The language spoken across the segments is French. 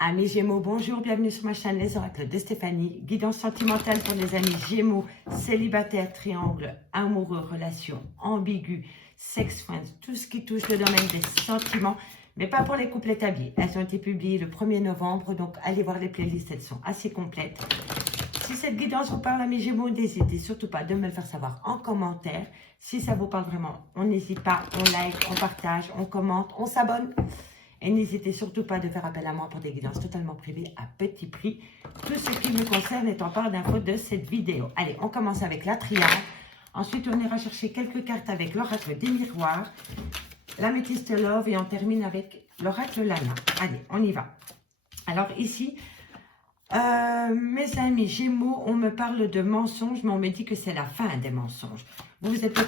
Amis Gémeaux, bonjour, bienvenue sur ma chaîne Les Oracles de Stéphanie. Guidance sentimentale pour les amis Gémeaux, célibataires, triangle, amoureux, relations ambiguës, sex friends, tout ce qui touche le domaine des sentiments, mais pas pour les couples établis. Elles ont été publiées le 1er novembre, donc allez voir les playlists, elles sont assez complètes. Si cette guidance vous parle, amis Gémeaux, n'hésitez surtout pas de me le faire savoir en commentaire. Si ça vous parle vraiment, on n'hésite pas, on like, on partage, on commente, on s'abonne. Et n'hésitez surtout pas de faire appel à moi pour des guidances totalement privées à petit prix. Tout ce qui me concerne est en part d'infos de cette vidéo. Allez, on commence avec la triade. Ensuite, on ira chercher quelques cartes avec l'oracle des miroirs, l'améthyste love et on termine avec l'oracle lana. Allez, on y va. Alors ici, mes amis Gémeaux, on me parle de mensonges, mais on me dit que c'est la fin des mensonges. Vous vous êtes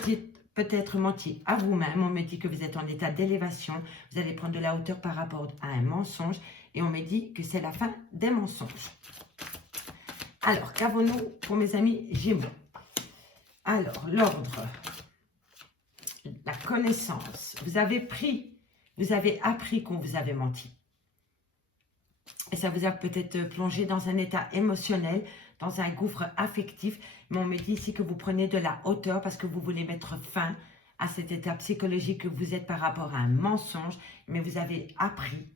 peut-être menti à vous-même. On me dit que vous êtes en état d'élévation. Vous allez prendre de la hauteur par rapport à un mensonge. Et on me dit que c'est la fin des mensonges. Alors, qu'avons-nous pour mes amis Gémeaux? Alors, l'ordre, la connaissance. Vous avez appris qu'on vous avait menti. Et ça vous a peut-être plongé dans un état émotionnel, dans un gouffre affectif. Mais on me dit ici que vous prenez de la hauteur parce que vous voulez mettre fin à cet état psychologique que vous êtes par rapport à un mensonge. Mais vous avez appris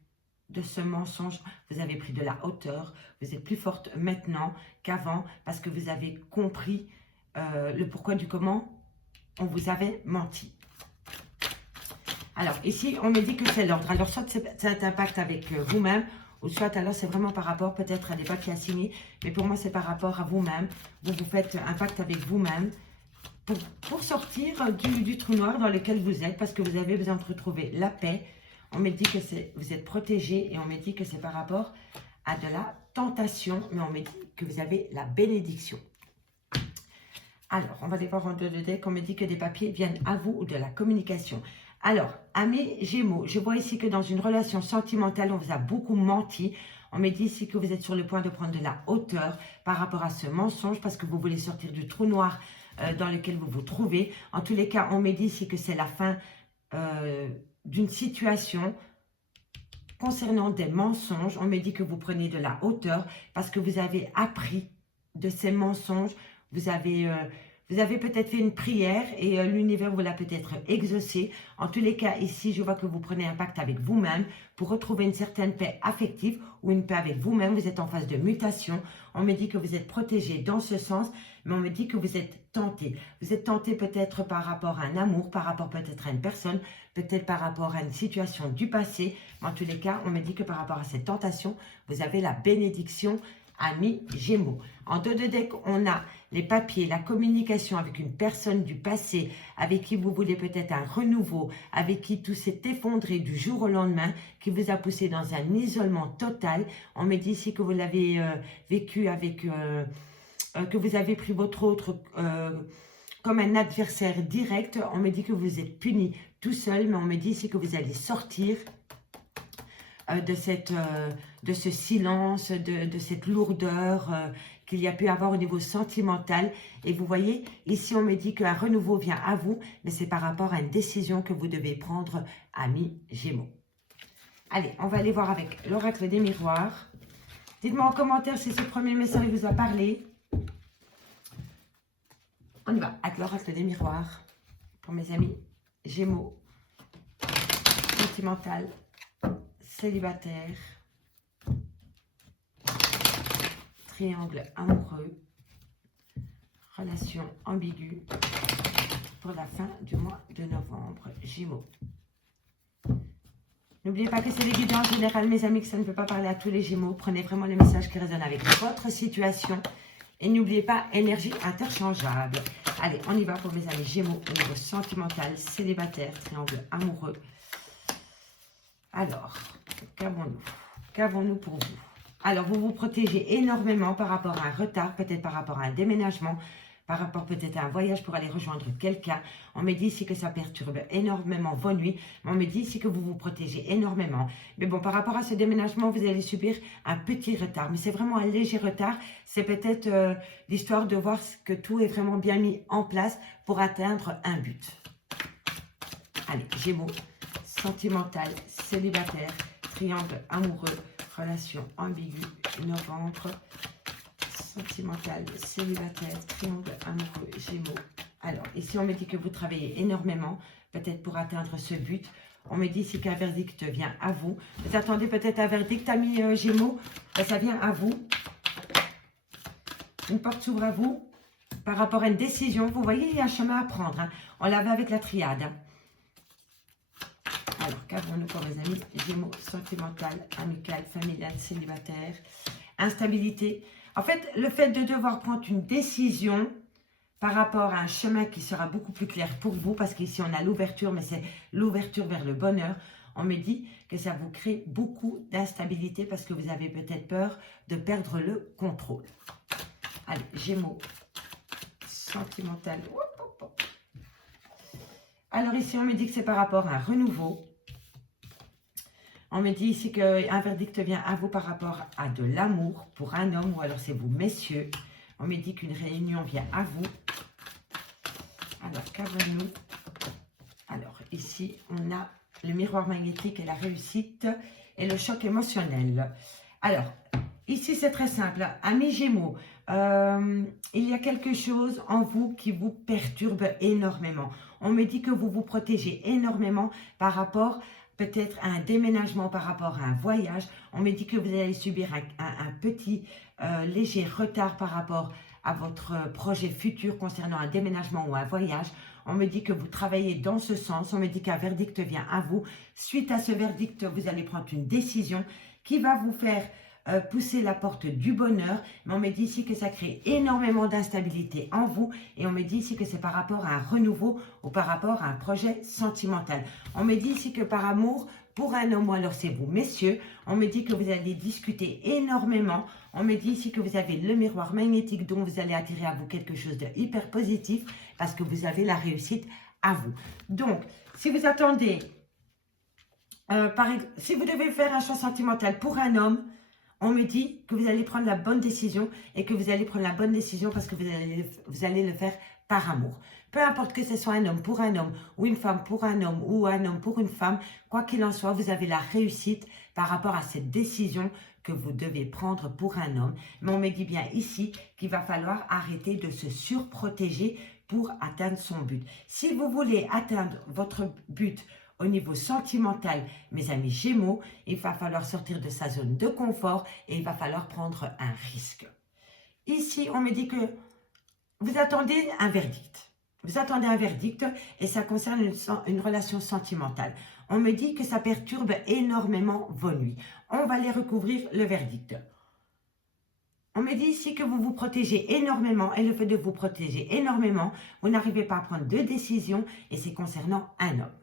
de ce mensonge, vous avez pris de la hauteur. Vous êtes plus forte maintenant qu'avant parce que vous avez compris le pourquoi du comment on vous avait menti. Alors ici, on me dit que c'est l'ordre. Alors soit c'est un impact avec vous-même, ou soit alors c'est vraiment par rapport peut-être à des papiers à signer, mais pour moi c'est par rapport à vous-même. Vous faites un pacte avec vous-même pour sortir du trou noir dans lequel vous êtes, parce que vous avez besoin de retrouver la paix. On me dit que vous êtes protégé et on me dit que c'est par rapport à de la tentation, mais on me dit que vous avez la bénédiction. Alors, on va les voir en deux de deck. On me dit que des papiers viennent à vous ou de la communication. Alors, amis Gémeaux, je vois ici que dans une relation sentimentale, on vous a beaucoup menti. On me dit ici que vous êtes sur le point de prendre de la hauteur par rapport à ce mensonge parce que vous voulez sortir du trou noir dans lequel vous vous trouvez. En tous les cas, on me dit ici que c'est la fin d'une situation concernant des mensonges. On me dit que vous prenez de la hauteur parce que vous avez appris de ces mensonges. Vous avez peut-être fait une prière et l'univers vous l'a peut-être exaucé. En tous les cas, ici, je vois que vous prenez un pacte avec vous-même pour retrouver une certaine paix affective ou une paix avec vous-même. Vous êtes en phase de mutation. On me dit que vous êtes protégé dans ce sens, mais on me dit que vous êtes tenté. Vous êtes tenté peut-être par rapport à un amour, par rapport peut-être à une personne, peut-être par rapport à une situation du passé. En tous les cas, on me dit que par rapport à cette tentation, vous avez la bénédiction, amis Gémeaux. En dos de deck, on a les papiers, la communication avec une personne du passé, avec qui vous voulez peut-être un renouveau, avec qui tout s'est effondré du jour au lendemain, qui vous a poussé dans un isolement total. On me dit ici que vous l'avez vécu avec, que vous avez pris votre autre comme un adversaire direct. On me dit que vous êtes puni tout seul, mais on me dit ici que vous allez sortir de ce silence, de cette lourdeur qu'il y a pu avoir au niveau sentimental. Et vous voyez, ici on me dit qu'un renouveau vient à vous, mais c'est par rapport à une décision que vous devez prendre, amis Gémeaux. Allez, on va aller voir avec l'oracle des miroirs. Dites-moi en commentaire si ce premier message vous a parlé. On y va avec l'oracle des miroirs pour mes amis Gémeaux, sentimental, célibataire, triangle amoureux, relation ambiguë pour la fin du mois de novembre, Gémeaux. N'oubliez pas que c'est des guidances générales, mes amis, que ça ne peut pas parler à tous les Gémeaux. Prenez vraiment les messages qui résonnent avec votre situation. Et n'oubliez pas, énergie interchangeable. Allez, on y va pour mes amis Gémeaux au niveau sentimental, célibataire, triangle amoureux. Alors, qu'avons-nous pour vous? Alors, vous vous protégez énormément par rapport à un retard, peut-être par rapport à un déménagement, par rapport peut-être à un voyage pour aller rejoindre quelqu'un. On me dit ici que ça perturbe énormément vos nuits. On me dit ici que vous vous protégez énormément. Mais bon, par rapport à ce déménagement, vous allez subir un petit retard. Mais c'est vraiment un léger retard. C'est peut-être l'histoire de voir que tout est vraiment bien mis en place pour atteindre un but. Allez, Gémeaux, sentimental, célibataire, triangle amoureux, relation ambiguë, novembre, sentimental, célibataire, triangle amoureux, Gémeaux. Alors, ici, on me dit que vous travaillez énormément, peut-être pour atteindre ce but. On me dit ici qu'un verdict vient à vous. Vous attendez peut-être un verdict, amis Gémeaux. Ça vient à vous. Une porte s'ouvre à vous par rapport à une décision. Vous voyez, il y a un chemin à prendre. Hein. On l'avait avec la triade. Hein. Alors, qu'avons-nous pour mes amis Gémeaux, sentimental, amical, familial, célibataire, instabilité. En fait, le fait de devoir prendre une décision par rapport à un chemin qui sera beaucoup plus clair pour vous, parce qu'ici on a l'ouverture, mais c'est l'ouverture vers le bonheur. On me dit que ça vous crée beaucoup d'instabilité parce que vous avez peut-être peur de perdre le contrôle. Allez, Gémeaux, sentimental. Alors ici, on me dit que c'est par rapport à un renouveau. On me dit ici qu'un verdict vient à vous par rapport à de l'amour pour un homme, ou alors c'est vous, messieurs. On me dit qu'une réunion vient à vous. Alors, qu'avons-nous? Alors, ici, on a le miroir magnétique et la réussite et le choc émotionnel. Alors, ici, c'est très simple. Amis Gémeaux, il y a quelque chose en vous qui vous perturbe énormément. On me dit que vous vous protégez énormément par rapport peut-être à un déménagement, par rapport à un voyage. On me dit que vous allez subir un petit léger retard par rapport à votre projet futur concernant un déménagement ou un voyage. On me dit que vous travaillez dans ce sens. On me dit qu'un verdict vient à vous. Suite à ce verdict, vous allez prendre une décision qui va vous faire pousser la porte du bonheur. Mais on me dit ici que ça crée énormément d'instabilité en vous. Et on me dit ici que c'est par rapport à un renouveau ou par rapport à un projet sentimental. On me dit ici que par amour pour un homme, ou alors c'est vous, messieurs. On me dit que vous allez discuter énormément. On me dit ici que vous avez le miroir magnétique dont vous allez attirer à vous quelque chose de hyper positif parce que vous avez la réussite à vous. Donc, si vous attendez, si vous devez faire un choix sentimental pour un homme, on me dit que vous allez prendre la bonne décision et que vous allez prendre la bonne décision parce que vous allez le faire par amour. Peu importe que ce soit un homme pour un homme ou une femme pour un homme ou un homme pour une femme, quoi qu'il en soit, vous avez la réussite par rapport à cette décision que vous devez prendre pour un homme. Mais on me dit bien ici qu'il va falloir arrêter de se surprotéger pour atteindre son but. Si vous voulez atteindre votre but au niveau sentimental, mes amis Gémeaux, il va falloir sortir de sa zone de confort et il va falloir prendre un risque. Ici, on me dit que vous attendez un verdict. Vous attendez un verdict et ça concerne une relation sentimentale. On me dit que ça perturbe énormément vos nuits. On va les recouvrir le verdict. On me dit ici que vous vous protégez énormément et le fait de vous protéger énormément, vous n'arrivez pas à prendre de décision et c'est concernant un homme.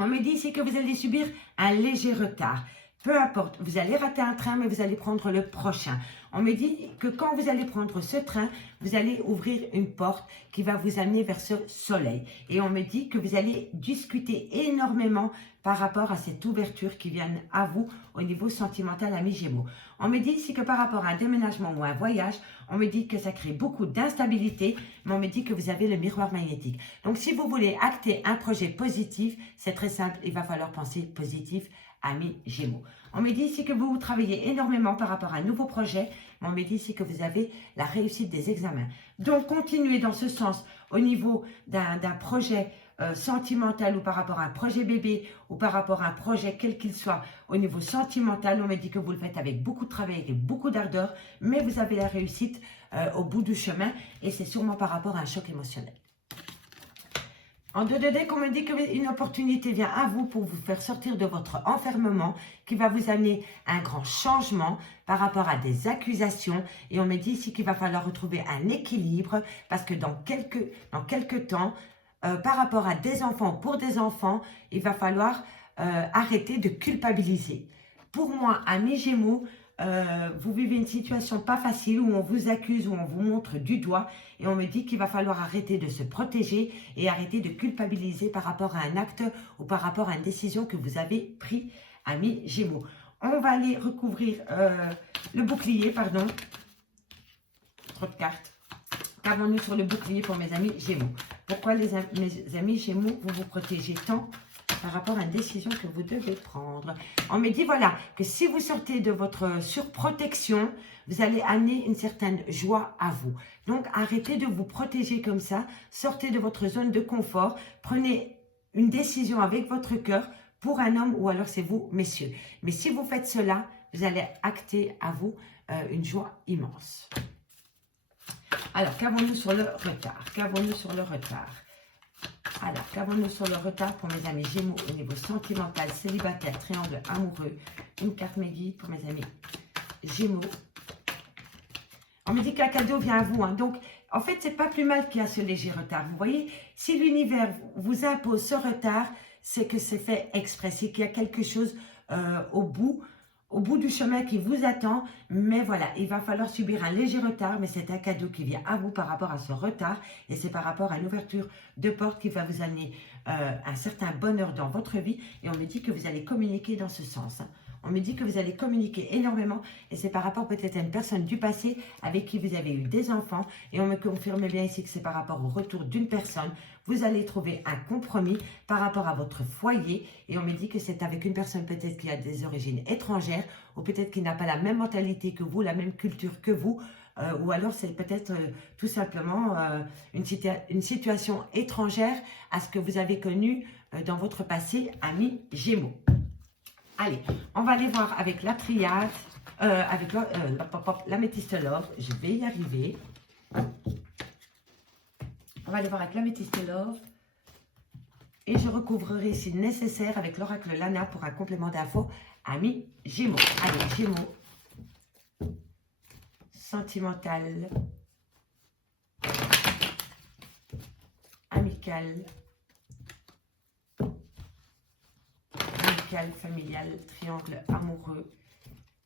On me dit ici que vous allez subir un léger retard. Peu importe, vous allez rater un train, mais vous allez prendre le prochain. On me dit que quand vous allez prendre ce train, vous allez ouvrir une porte qui va vous amener vers ce soleil. Et on me dit que vous allez discuter énormément par rapport à cette ouverture qui vient à vous au niveau sentimental, amis Gémeaux. On me dit ici que par rapport à un déménagement ou un voyage, on me dit que ça crée beaucoup d'instabilité, mais on me dit que vous avez le miroir magnétique. Donc, si vous voulez acter un projet positif, c'est très simple, il va falloir penser positif, amis Gémeaux. On me dit ici que vous travaillez énormément par rapport à un nouveau projet, mais on me dit ici que vous avez la réussite des examens. Donc, continuez dans ce sens au niveau d'un projet sentimental ou par rapport à un projet bébé ou par rapport à un projet quel qu'il soit au niveau sentimental. On me dit que vous le faites avec beaucoup de travail et beaucoup d'ardeur, mais vous avez la réussite au bout du chemin et c'est sûrement par rapport à un choc émotionnel. En 2 de deck, on me dit qu'une opportunité vient à vous pour vous faire sortir de votre enfermement qui va vous amener un grand changement par rapport à des accusations. Et on me dit ici qu'il va falloir retrouver un équilibre parce que dans quelques temps, par rapport à des enfants, pour des enfants, il va falloir arrêter de culpabiliser. Pour moi, amis Gémeaux, vous vivez une situation pas facile où on vous accuse, où on vous montre du doigt et on me dit qu'il va falloir arrêter de se protéger et arrêter de culpabiliser par rapport à un acte ou par rapport à une décision que vous avez prise, amis Gémeaux. On va aller recouvrir le bouclier, pardon. Trop de cartes. Qu'avons-nous sur le bouclier pour mes amis Gémeaux? Pourquoi mes amis Gémeaux, vous vous protégez tant par rapport à une décision que vous devez prendre. On me dit, voilà, que si vous sortez de votre surprotection, vous allez amener une certaine joie à vous. Donc, arrêtez de vous protéger comme ça. Sortez de votre zone de confort. Prenez une décision avec votre cœur pour un homme ou alors c'est vous, messieurs. Mais si vous faites cela, vous allez acter à vous une joie immense. Alors, qu'avons-nous sur le retard? Qu'avons-nous sur le retard? Alors, qu'avons-nous sur le retard pour mes amis Gémeaux au niveau sentimental, célibataire, triangle amoureux? Une carte mes guides pour mes amis Gémeaux. On me dit qu'un cadeau vient à vous. Hein. Donc, en fait, c'est pas plus mal qu'il y a ce léger retard. Vous voyez, si l'univers vous impose ce retard, c'est que c'est fait exprès. C'est qu'il y a quelque chose au bout du chemin qui vous attend. Mais voilà, il va falloir subir un léger retard. Mais c'est un cadeau qui vient à vous par rapport à ce retard. Et c'est par rapport à une ouverture de porte qui va vous amener un certain bonheur dans votre vie. Et on me dit que vous allez communiquer dans ce sens. Hein. On me dit que vous allez communiquer énormément et c'est par rapport peut-être à une personne du passé avec qui vous avez eu des enfants. Et on me confirme bien ici que c'est par rapport au retour d'une personne. Vous allez trouver un compromis par rapport à votre foyer. Et on me dit que c'est avec une personne peut-être qui a des origines étrangères ou peut-être qui n'a pas la même mentalité que vous, la même culture que vous. Ou alors c'est peut-être tout simplement une situation étrangère à ce que vous avez connu dans votre passé, amis Gémeaux. Allez, on va aller voir avec la triade, avec l'améthyste love. Je vais y arriver. On va aller voir avec l'améthyste love. Et je recouvrerai si nécessaire avec l'oracle Lana pour un complément d'infos. Amis Gémeaux. Allez, Gémeaux. Sentimental. Amical. Familial, triangle amoureux,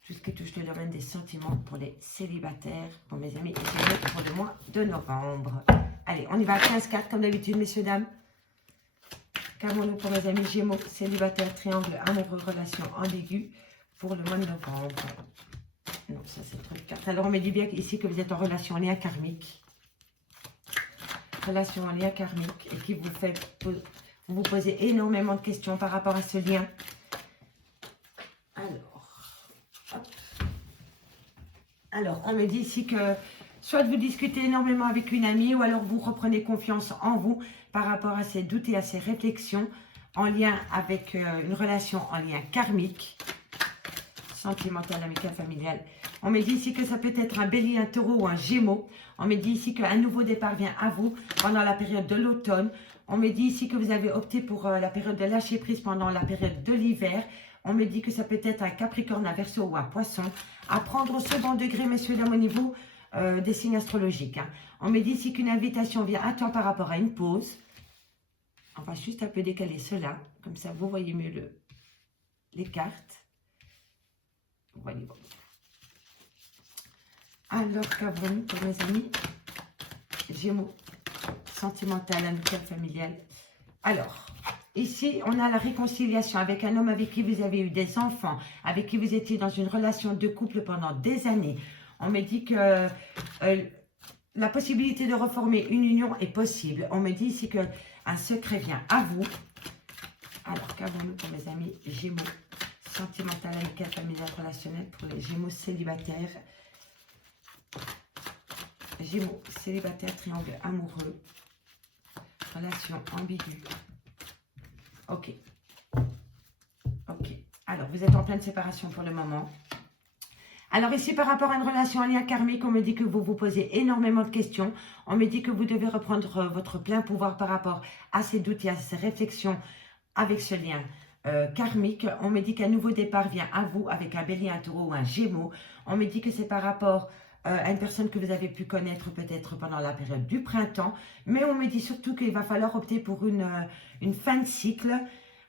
tout ce qui touche le domaine des sentiments pour les célibataires, pour mes amis, et pour le mois de novembre. Allez, on y va à 15 cartes comme d'habitude, messieurs, dames. Qu'avons-nous pour mes amis Gémeaux, célibataires, triangle amoureux, relation ambiguë pour le mois de novembre? Non, ça c'est trop de cartes. Alors on me dit bien ici que vous êtes en relation en lien karmique. Relation en lien karmique et qui vous fait... Vous vous posez énormément de questions par rapport à ce lien. Alors, on me dit ici que soit vous discutez énormément avec une amie ou alors vous reprenez confiance en vous par rapport à ces doutes et à ces réflexions en lien avec une relation en lien karmique, sentimental, amical, familial. On me dit ici que ça peut être un bélier, un taureau ou un gémeaux. On me dit ici qu'un nouveau départ vient à vous pendant la période de l'automne. On me dit ici que vous avez opté pour la période de lâcher prise pendant la période de l'hiver. On me dit que ça peut être un Capricorne, un Verseau ou un Poisson. À prendre au second degré, messieurs, dames, au niveau des signes astrologiques. Hein. On me dit ici qu'une invitation vient à toi par rapport à une pause. On va juste un peu décaler cela. Comme ça, vous voyez mieux les cartes. Vous voyez bon. Alors, qu'avons-nous pour mes amis Gémeaux, sentimental, amical, familial. Alors, ici, on a la réconciliation avec un homme avec qui vous avez eu des enfants, avec qui vous étiez dans une relation de couple pendant des années. On me dit que la possibilité de reformer une union est possible. On me dit ici qu'un secret vient à vous. Alors, qu'avons-nous pour mes amis Gémeaux, sentimental, amical, familial, relationnel, pour les Gémeaux célibataires. Gémeaux, célibataire, triangle amoureux, relation ambiguë. Ok. Ok. Alors, vous êtes en pleine séparation pour le moment. Alors ici, par rapport à une relation en lien karmique, on me dit que vous vous posez énormément de questions. On me dit que vous devez reprendre votre plein pouvoir par rapport à ces doutes et à ces réflexions avec ce lien karmique. On me dit qu'un nouveau départ vient à vous avec un bélier, un taureau ou un gémeaux. On me dit que c'est par rapport à une personne que vous avez pu connaître peut-être pendant la période du printemps. Mais on me dit surtout qu'il va falloir opter pour une fin de cycle.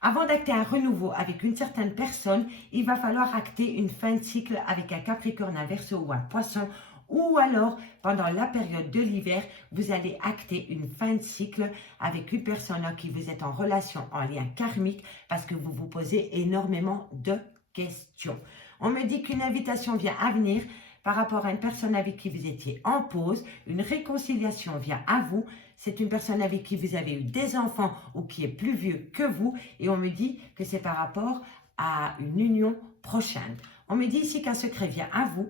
Avant d'acter un renouveau avec une certaine personne, il va falloir acter une fin de cycle avec un Capricorne, un Verseau ou un Poisson. Ou alors, pendant la période de l'hiver, vous allez acter une fin de cycle avec une personne à qui vous êtes en relation, en lien karmique, parce que vous vous posez énormément de questions. On me dit qu'une invitation vient à venir par rapport à une personne avec qui vous étiez en pause. Une réconciliation vient à vous. C'est une personne avec qui vous avez eu des enfants ou qui est plus vieux que vous. Et on me dit que c'est par rapport à une union prochaine. On me dit ici qu'un secret vient à vous.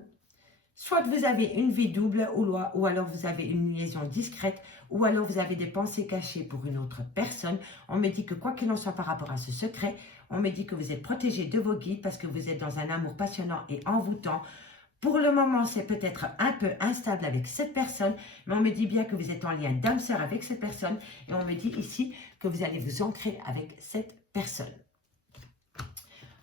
Soit vous avez une vie double ou alors vous avez une liaison discrète ou alors vous avez des pensées cachées pour une autre personne. On me dit que quoi qu'il en soit par rapport à ce secret, on me dit que vous êtes protégé de vos guides parce que vous êtes dans un amour passionnant et envoûtant. Pour le moment, c'est peut-être un peu instable avec cette personne, mais on me dit bien que vous êtes en lien d'âme sœur avec cette personne et on me dit ici que vous allez vous ancrer avec cette personne.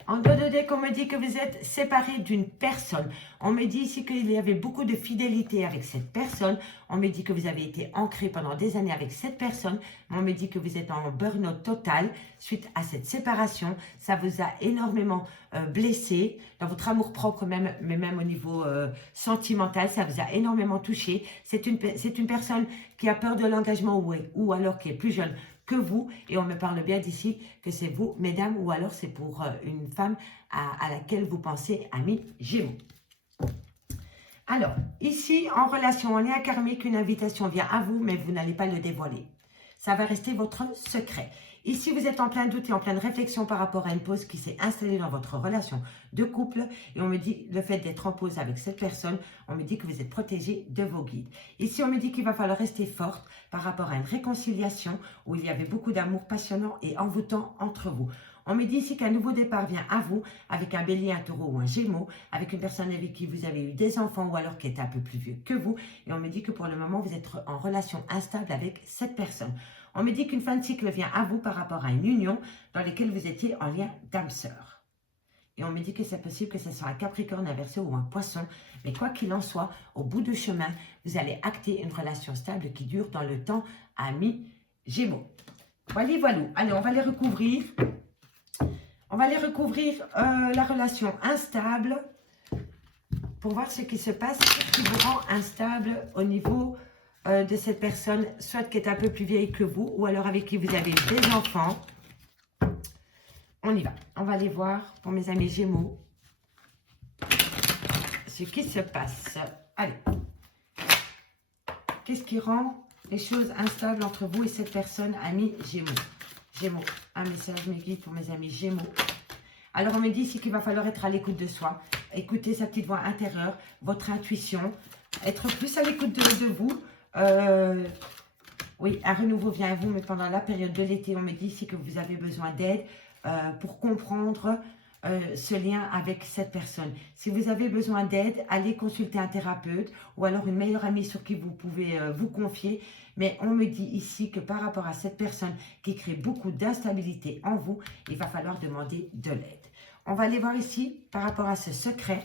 En dos de deck, on me dit que vous êtes séparé d'une personne. On me dit ici qu'il y avait beaucoup de fidélité avec cette personne. On me dit que vous avez été ancré pendant des années avec cette personne. On me dit que vous êtes en burn-out total suite à cette séparation. Ça vous a énormément blessé dans votre amour-propre, mais même au niveau sentimental. Ça vous a énormément touché. C'est une personne qui a peur de l'engagement ou alors qui est plus jeune que vous, et on me parle bien d'ici que c'est vous, mesdames, ou alors c'est pour une femme à laquelle vous pensez, amis Gémeaux. Alors, ici, en relation, en lien karmique, une invitation vient à vous, mais vous n'allez pas le dévoiler. Ça va rester votre secret. Ici, vous êtes en plein doute et en pleine réflexion par rapport à une pause qui s'est installée dans votre relation de couple. Et on me dit, le fait d'être en pause avec cette personne, on me dit que vous êtes protégé de vos guides. Ici, on me dit qu'il va falloir rester forte par rapport à une réconciliation où il y avait beaucoup d'amour passionnant et envoûtant entre vous. On me dit ici qu'un nouveau départ vient à vous avec un bélier, un taureau ou un gémeaux, avec une personne avec qui vous avez eu des enfants ou alors qui est un peu plus vieux que vous. Et on me dit que pour le moment, vous êtes en relation instable avec cette personne. On me dit qu'une fin de cycle vient à vous par rapport à une union dans laquelle vous étiez en lien d'âme sœur. Et on me dit que c'est possible que ce soit un Capricorne, un Verseau ou un Poisson. Mais quoi qu'il en soit, au bout du chemin, vous allez acter une relation stable qui dure dans le temps, amis Gémeaux. Voilà, voilà. Allez, on va les recouvrir. On va les recouvrir la relation instable pour voir ce qui se passe, ce qui vous rend instable au niveau de cette personne, soit qui est un peu plus vieille que vous, ou alors avec qui vous avez des enfants. On y va. On va aller voir pour mes amis Gémeaux ce qui se passe. Allez. Qu'est-ce qui rend les choses instables entre vous et cette personne, amis Gémeaux? Gémeaux, un message me guide pour mes amis Gémeaux. Alors, on me dit ici qu'il va falloir être à l'écoute de soi, écouter sa petite voix intérieure, votre intuition, être plus à l'écoute de vous. Oui, un renouveau vient à vous, mais pendant la période de l'été, on me dit ici que vous avez besoin d'aide pour comprendre ce lien avec cette personne. Si vous avez besoin d'aide, allez consulter un thérapeute ou alors une meilleure amie sur qui vous pouvez vous confier. Mais on me dit ici que par rapport à cette personne qui crée beaucoup d'instabilité en vous, il va falloir demander de l'aide. On va aller voir ici par rapport à ce secret.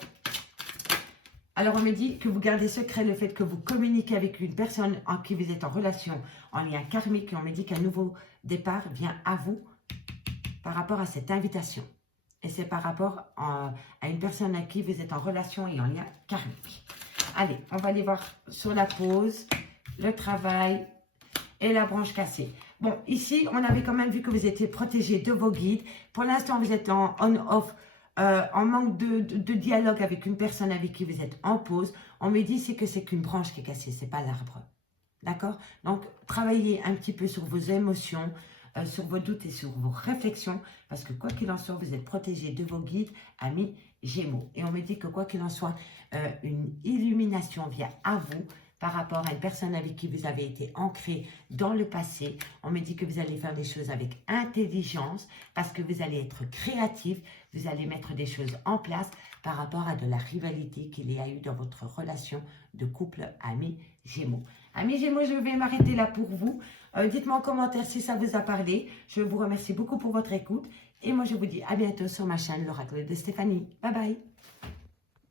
Alors, on me dit que vous gardez secret le fait que vous communiquez avec une personne en qui vous êtes en relation, en lien karmique. Et on me dit qu'un nouveau départ vient à vous par rapport à cette invitation. Et c'est par rapport à une personne à qui vous êtes en relation et en lien karmique. Allez, on va aller voir sur la pause, le travail et la branche cassée. Bon, ici, on avait quand même vu que vous étiez protégé de vos guides. Pour l'instant, vous êtes en on-off, en manque de dialogue avec une personne avec qui vous êtes en pause. On me dit que c'est qu'une branche qui est cassée, ce n'est pas l'arbre. D'accord? Donc, travaillez un petit peu sur vos émotions, sur vos doutes et sur vos réflexions, parce que quoi qu'il en soit, vous êtes protégé de vos guides, amis Gémeaux. Et on me dit que quoi qu'il en soit, une illumination vient à vous par rapport à une personne avec qui vous avez été ancré dans le passé. On me dit que vous allez faire des choses avec intelligence, parce que vous allez être créatif, vous allez mettre des choses en place par rapport à de la rivalité qu'il y a eu dans votre relation de couple, amis Gémeaux. Amis Gémeaux, je vais m'arrêter là pour vous. Dites-moi en commentaire si ça vous a parlé. Je vous remercie beaucoup pour votre écoute. Et moi, je vous dis à bientôt sur ma chaîne, l'Oracle de Stéphanie. Bye bye.